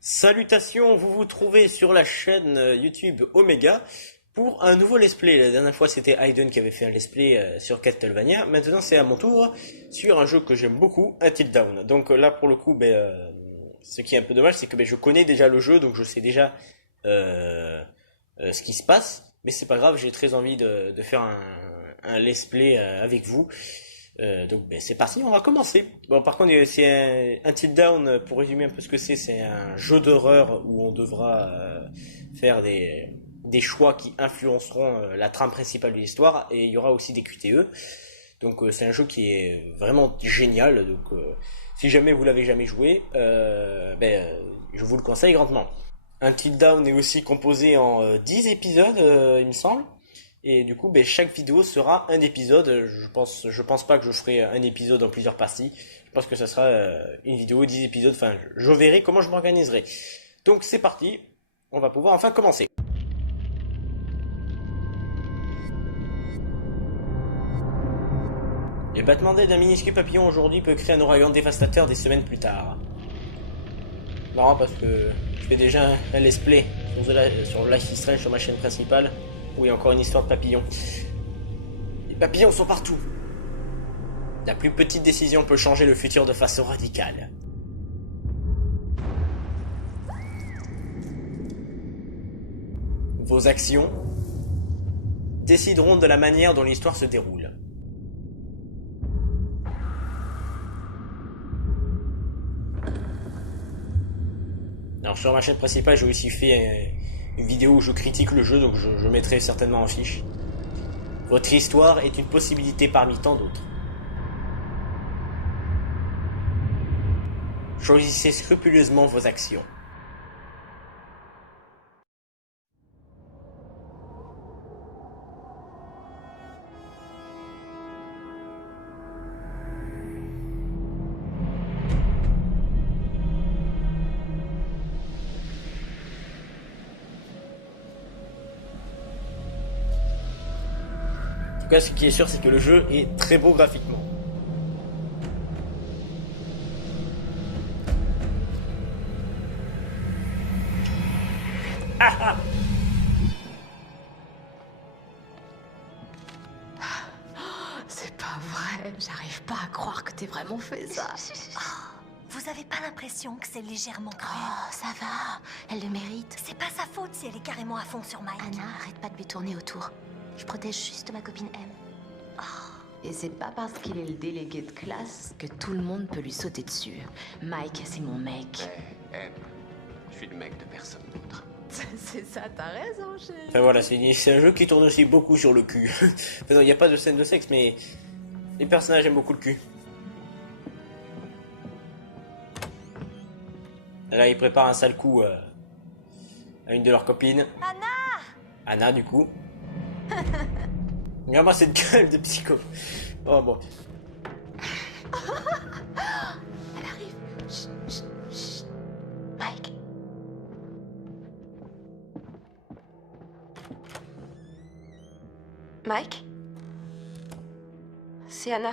Salutations, vous vous trouvez sur la chaîne YouTube Omega pour un nouveau let's play. La dernière fois c'était Aiden qui avait fait un let's play sur Castlevania. Maintenant c'est à mon tour sur un jeu que j'aime beaucoup, Until Dawn. Donc là pour le coup, ce qui est un peu dommage c'est que je connais déjà le jeu, donc je sais déjà ce qui se passe. Mais c'est pas grave, j'ai très envie de faire un let's play avec vous. C'est parti, on va commencer. Bon, par contre, c'est un Till Down, pour résumer un peu ce que c'est un jeu d'horreur où on devra faire des choix qui influenceront la trame principale de l'histoire, et il y aura aussi des QTE. C'est un jeu qui est vraiment génial. Si jamais vous l'avez jamais joué, je vous le conseille grandement. Until Dawn est aussi composé en 10 épisodes, il me semble. Et du coup, chaque vidéo sera un épisode. Je pense pas que je ferai un épisode en plusieurs parties. Je pense que ça sera une vidéo, 10 épisodes. Enfin, je verrai comment je m'organiserai. Donc c'est parti. On va pouvoir enfin commencer. Les battements d'ailes d'un minuscule papillon aujourd'hui peut créer un ouragan dévastateur des semaines plus tard. Marrant parce que je fais déjà un let's play sur Life is Strange sur ma chaîne principale où il y a encore une histoire de papillons. Les papillons sont partout. La plus petite décision peut changer le futur de façon radicale. Vos actions décideront de la manière dont l'histoire se déroule. Alors sur ma chaîne principale, j'ai aussi fait une vidéo où je critique le jeu, donc je mettrai certainement en fiche. Votre histoire est une possibilité parmi tant d'autres. Choisissez scrupuleusement vos actions. En tout cas, ce qui est sûr, c'est que le jeu est très beau graphiquement. C'est pas vrai, j'arrive pas à croire que t'aies vraiment fait ça. Vous avez pas l'impression que c'est légèrement cruel? Oh, ça va, elle le mérite. C'est pas sa faute si elle est carrément à fond sur Mike. Anna, arrête pas de lui tourner autour. Je protège juste ma copine M. Et c'est pas parce qu'il est le délégué de classe que tout le monde peut lui sauter dessus. Mike, c'est mon mec. M, je suis le mec de personne d'autre. C'est ça, t'as raison, chérie. Enfin voilà, c'est un jeu qui tourne aussi beaucoup sur le cul. Enfin, non, il n'y a pas de scène de sexe, mais les personnages aiment beaucoup le cul. Là, ils préparent un sale coup à une de leurs copines. Anna! Anna, du coup. Regarde-moi cette gueule de psycho. Oh bon. Elle arrive. Chut, chut, chut. Mike. Mike? C'est Anna.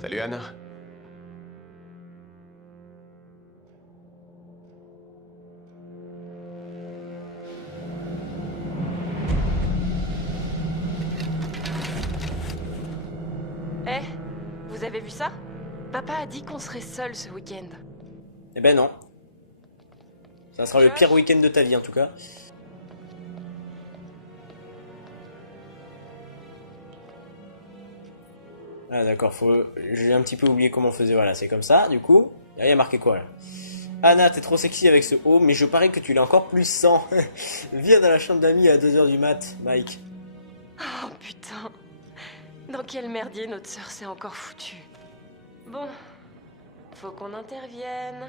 Salut Anna. Eh, vous avez vu ça? Papa a dit qu'on serait seuls ce week-end. Eh ben non. Ça sera le Josh? pire week-end de ta vie en tout cas. Ah d'accord, j'ai un petit peu oublié comment on faisait. Voilà, c'est comme ça, du coup. Il y a marqué quoi là? Anna, t'es trop sexy avec ce haut, mais je parie que tu l'as encore plus sans. Viens dans la chambre d'amis à 2 h du mat, Mike. Oh putain. Dans quel merdier notre sœur s'est encore foutue. Bon, faut qu'on intervienne.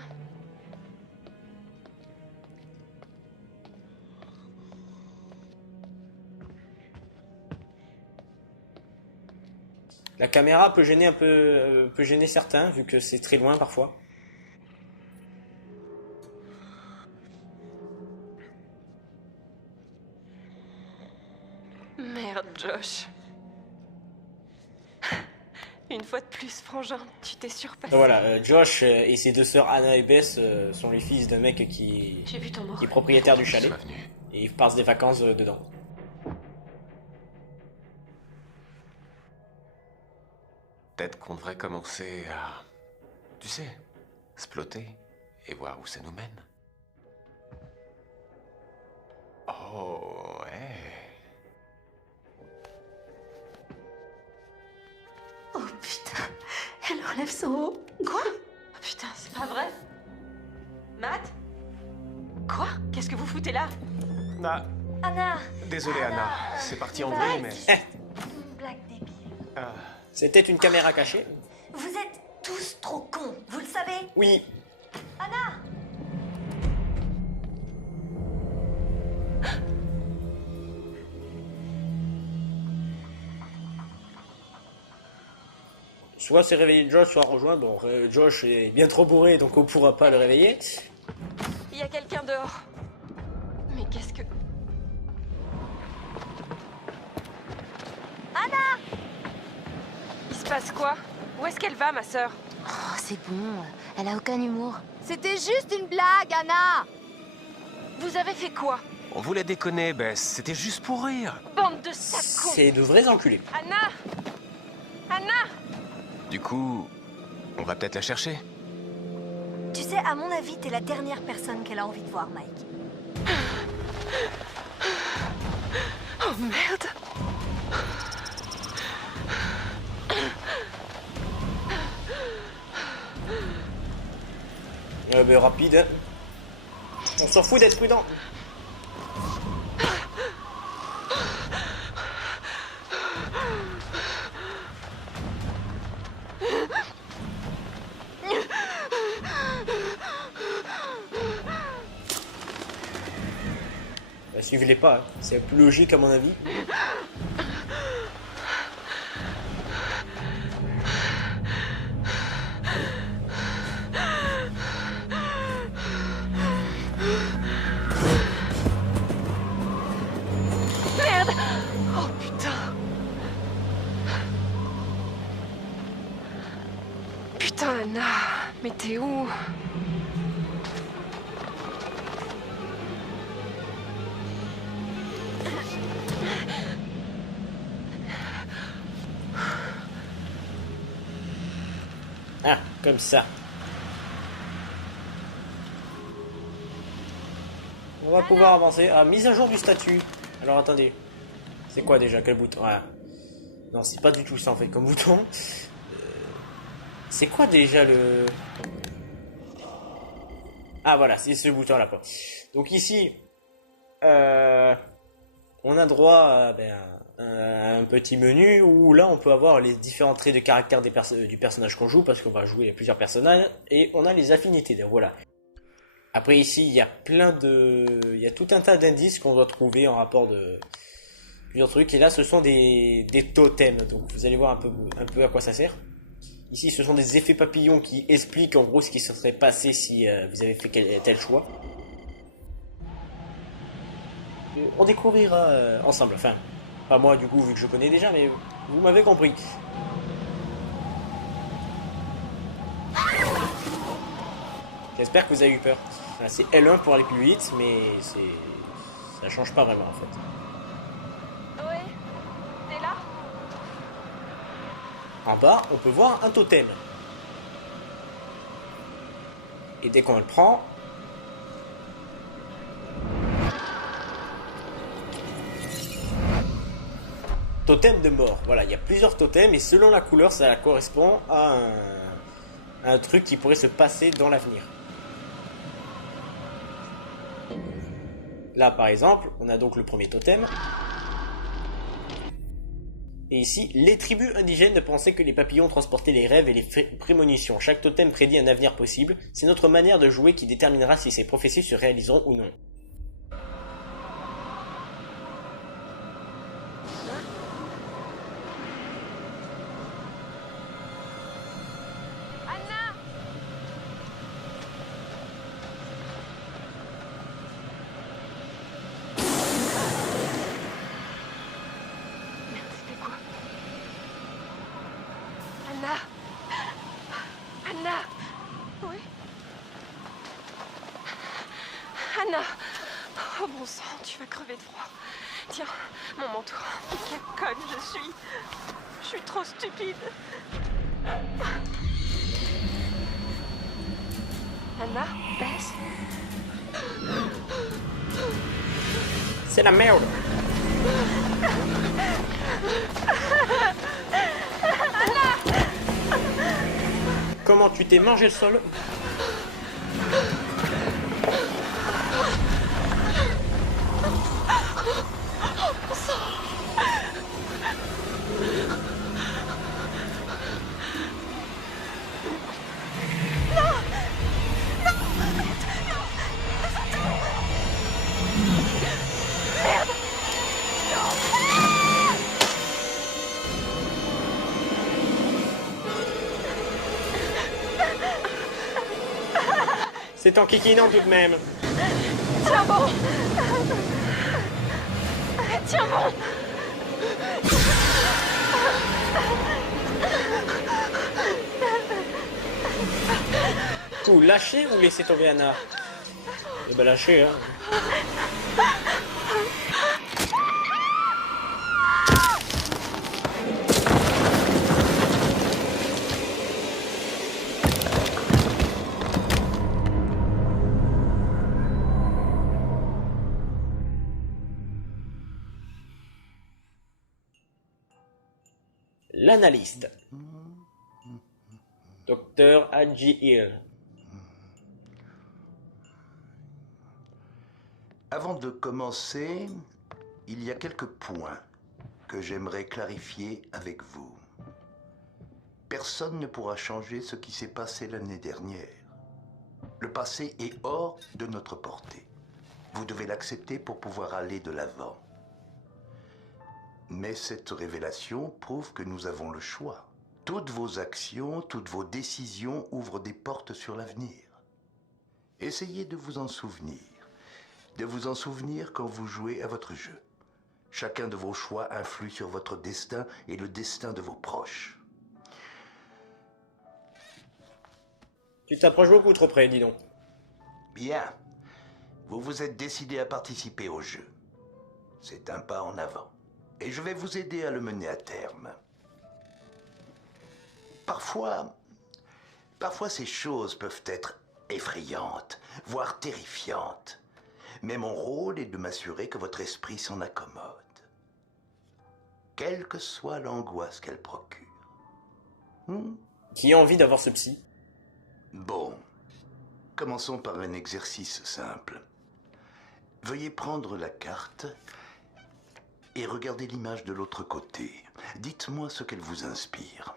La caméra peut gêner un peu, peut gêner certains, vu que c'est très loin parfois. Merde, Josh. Une fois de plus, frangin, tu t'es surpassé. Donc voilà, Josh et ses deux sœurs Anna et Bess sont les fils d'un mec J'ai vu ton mot. qui est propriétaire du Tu chalet. sois venu. Et ils passent des vacances dedans. Peut-être qu'on devrait commencer à... Tu sais, splotter et voir où ça nous mène. Oh, ouais. Oh putain, elle enlève son haut. Quoi? Oh, putain, c'est pas vrai. Matt? Quoi? Qu'est-ce que vous foutez là? Ah, Anna, désolé Anna, c'est parti en vrille, mais... une blague débile. Ah, C'était une caméra cachée? Vous êtes tous trop cons, vous le savez? Oui. Anna! Soit c'est réveiller Josh, soit rejoindre. Bon, Josh est bien trop bourré, donc on pourra pas le réveiller. Il y a quelqu'un dehors. Mais qu'est-ce que... Anna! Il se passe quoi? Où est-ce qu'elle va, ma sœur? Oh, c'est bon, elle a aucun humour. C'était juste une blague, Anna! Vous avez fait quoi? on voulait déconner, Bess, c'était juste pour rire. Bande de sales cons! C'est de vrais enculés. Anna! Anna! Du coup, on va peut-être la chercher. Tu sais, à mon avis, t'es la dernière personne qu'elle a envie de voir, Mike. Oh merde! Mais rapide. Hein. On s'en fout d'être prudent. Bah, suivez-les pas, hein. C'est plus logique à mon avis. Merde! Oh putain! Putain, Anna! Mais t'es où? Ah, comme ça. On va pouvoir avancer. Ah, mise à jour du statut. Alors attendez. C'est quoi déjà? Quel bouton? Voilà. Non, c'est pas du tout ça en fait comme bouton. C'est quoi déjà le... Ah voilà, c'est ce bouton là quoi. Donc ici, on a droit à un petit menu où là on peut avoir les différents traits de caractère du personnage qu'on joue parce qu'on va jouer plusieurs personnages et on a les affinités. Donc voilà. Après ici il y a il y a tout un tas d'indices qu'on doit trouver en rapport de plusieurs trucs et là ce sont des totems. Donc vous allez voir un peu à quoi ça sert. Ici, ce sont des effets papillons qui expliquent en gros ce qui se serait passé si vous avez fait tel choix. On découvrira ensemble. Enfin, pas moi du coup, vu que je connais déjà, mais vous m'avez compris. J'espère que vous avez eu peur. Voilà, c'est L1 pour aller plus vite, mais ça change pas vraiment en fait. Ouais? T'es là? En bas, on peut voir un totem. Et dès qu'on le prend... Totem de mort. Voilà, il y a plusieurs totems et selon la couleur, ça correspond à un truc qui pourrait se passer dans l'avenir. Là, par exemple, on a donc le premier totem. Et ici, les tribus indigènes pensaient que les papillons transportaient les rêves et les prémonitions. Chaque totem prédit un avenir possible. C'est notre manière de jouer qui déterminera si ces prophéties se réaliseront ou non. Anna! Merde, c'était quoi? Anna! Anna! Oh bon sang, tu vas crever de froid. Tiens, mon manteau. Quelle conne je suis. Je suis trop stupide. Anna, baisse. C'est la merde. Comment tu t'es mangé le sol? C'est en kikinant tout de même. Tiens bon. Tiens bon. Tout lâcher ou laisser tomber Anna? Eh ben lâcher, hein. L'analyste. Docteur Hadji Hill. Avant de commencer, il y a quelques points que j'aimerais clarifier avec vous. Personne ne pourra changer ce qui s'est passé l'année dernière. Le passé est hors de notre portée. Vous devez l'accepter pour pouvoir aller de l'avant. Mais cette révélation prouve que nous avons le choix. Toutes vos actions, toutes vos décisions ouvrent des portes sur l'avenir. Essayez de vous en souvenir. De vous en souvenir quand vous jouez à votre jeu. Chacun de vos choix influe sur votre destin et le destin de vos proches. Tu t'approches beaucoup trop près, dis donc. Bien. Vous vous êtes décidé à participer au jeu. C'est un pas en avant. Et je vais vous aider à le mener à terme. Parfois ces choses peuvent être effrayantes, voire terrifiantes. Mais mon rôle est de m'assurer que votre esprit s'en accommode. Quelle que soit l'angoisse qu'elle procure. Qui a envie d'avoir ce psy? Bon, commençons par un exercice simple. Veuillez prendre la carte et regardez l'image de l'autre côté. Dites-moi ce qu'elle vous inspire.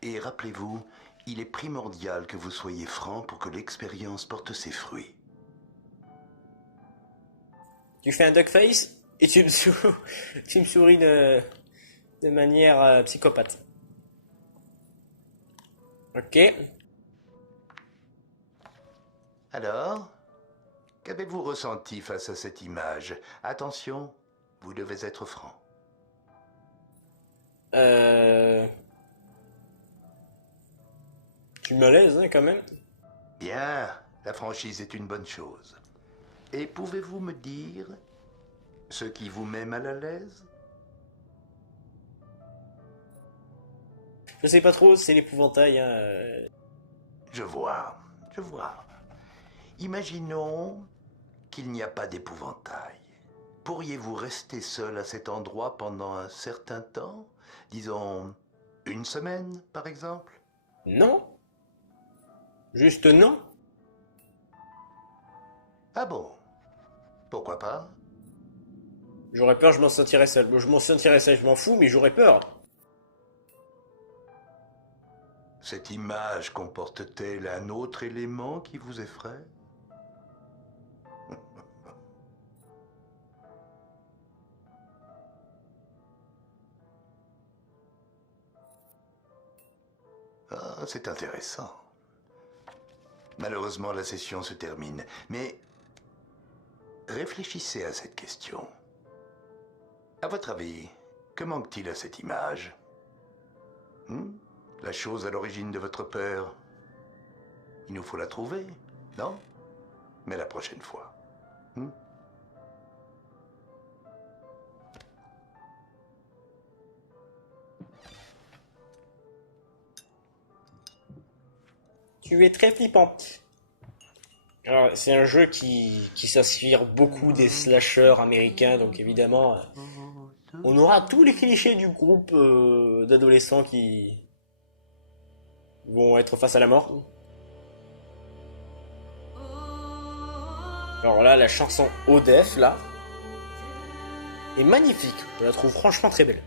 Et rappelez-vous, il est primordial que vous soyez franc pour que l'expérience porte ses fruits. Tu fais un duck face et tu me souris de manière psychopathe. Ok. Alors, qu'avez-vous ressenti face à cette image? Attention, vous devez être franc. Tu me laises, hein, quand même. Bien, la franchise est une bonne chose. Et pouvez-vous me dire ce qui vous met mal à l'aise? Je sais pas trop, c'est l'épouvantail, hein. Je vois. Imaginons qu'il n'y a pas d'épouvantail. Pourriez-vous rester seul à cet endroit pendant un certain temps? Disons, une semaine, par exemple? Non. Juste non. Ah bon? Pourquoi pas? J'aurais peur, je m'en sentirais seul. Bon, je m'en sentirais seul, je m'en fous, mais j'aurais peur. Cette image comporte-t-elle un autre élément qui vous effraie? Ah, c'est intéressant. Malheureusement, la session se termine, mais réfléchissez à cette question. À votre avis, que manque-t-il à cette image? La chose à l'origine de votre peur? Il nous faut la trouver, non? Mais la prochaine fois. Tu es très flippant. Alors, c'est un jeu qui s'inspire beaucoup des slashers américains, donc évidemment, on aura tous les clichés du groupe d'adolescents qui vont être face à la mort. Alors là, la chanson Odef, là, est magnifique. Je la trouve franchement très belle.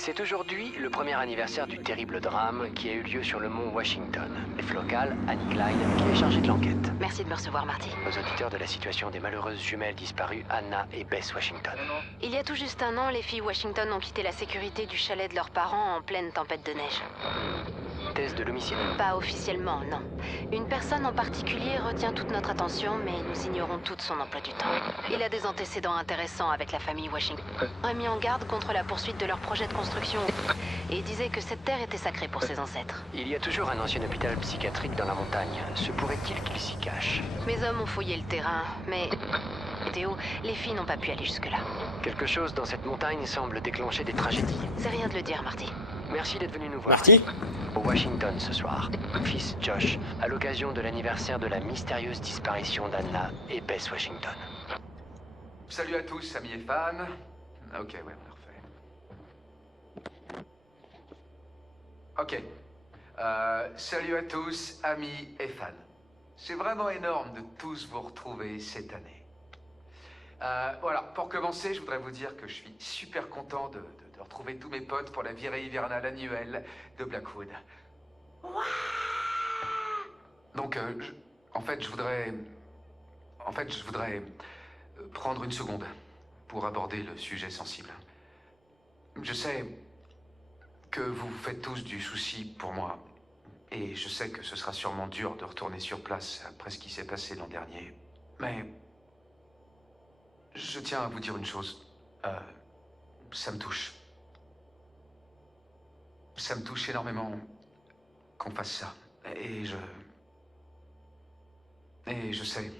C'est aujourd'hui le premier anniversaire du terrible drame qui a eu lieu sur le mont Washington. F locale, Annie Klein, qui est chargée de l'enquête. Merci de me recevoir, Marty. Aux auditeurs de la situation des malheureuses jumelles disparues, Anna et Bess Washington. Il y a tout juste un an, les filles Washington ont quitté la sécurité du chalet de leurs parents en pleine tempête de neige. Thèse de l'homicide. Pas officiellement, non. Une personne en particulier retient toute notre attention, mais nous ignorons tout de son emploi du temps. Il a des antécédents intéressants avec la famille Washington. Il a mis en garde contre la poursuite de leur projet de construction et disait que cette terre était sacrée pour ses ancêtres. Il y a toujours un ancien hôpital psychiatrique dans la montagne. Se pourrait-il qu'il s'y cache? Mes hommes ont fouillé le terrain, mais... Théo, les filles n'ont pas pu aller jusque-là. Quelque chose dans cette montagne semble déclencher des tragédies. C'est rien de le dire, Marty. Merci d'être venu nous voir. Marty? Au Washington ce soir. Fils Josh, à l'occasion de l'anniversaire de la mystérieuse disparition d'Anna et Bess Washington. Salut à tous, amis et fans. Ok, ouais, on refait. Ok. Salut à tous, amis et fans. C'est vraiment énorme de tous vous retrouver cette année. Voilà, pour commencer, je voudrais vous dire que je suis super content de retrouver tous mes potes pour la virée hivernale annuelle de Blackwood. Donc, en fait, je voudrais prendre une seconde pour aborder le sujet sensible. Je sais que vous faites tous du souci pour moi, et je sais que ce sera sûrement dur de retourner sur place après ce qui s'est passé l'an dernier, mais je tiens à vous dire une chose. Ça me touche. Ça me touche énormément qu'on fasse ça. Et je sais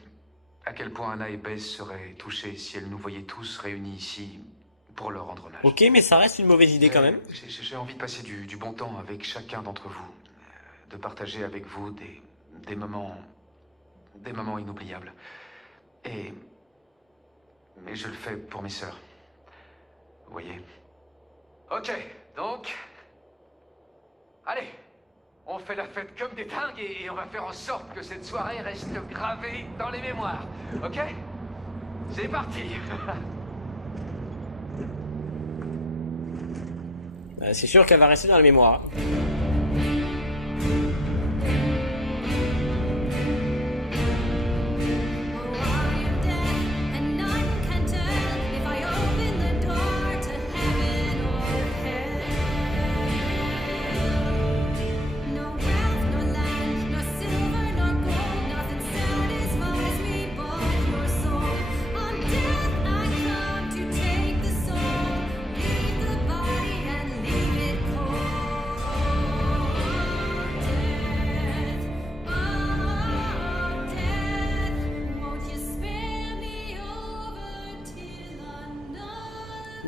à quel point Anna et Bess seraient touchées si elles nous voyaient tous réunis ici pour leur rendre hommage. Ok, mais ça reste une mauvaise idée quand même. J'ai envie de passer du bon temps avec chacun d'entre vous. De partager avec vous des moments inoubliables. Mais je le fais pour mes sœurs. Vous voyez? Ok, donc... Allez, on fait la fête comme des dingues et on va faire en sorte que cette soirée reste gravée dans les mémoires. Ok? C'est parti. C'est sûr qu'elle va rester dans la mémoire.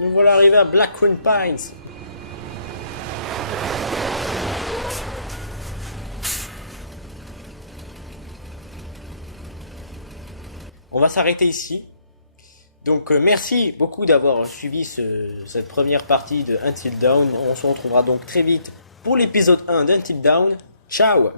Nous voilà arrivés à Blackcurrant Pines. On va s'arrêter ici. Donc merci beaucoup d'avoir suivi cette première partie de Until Dawn. On se retrouvera donc très vite pour l'épisode 1 d'Until Dawn. Ciao!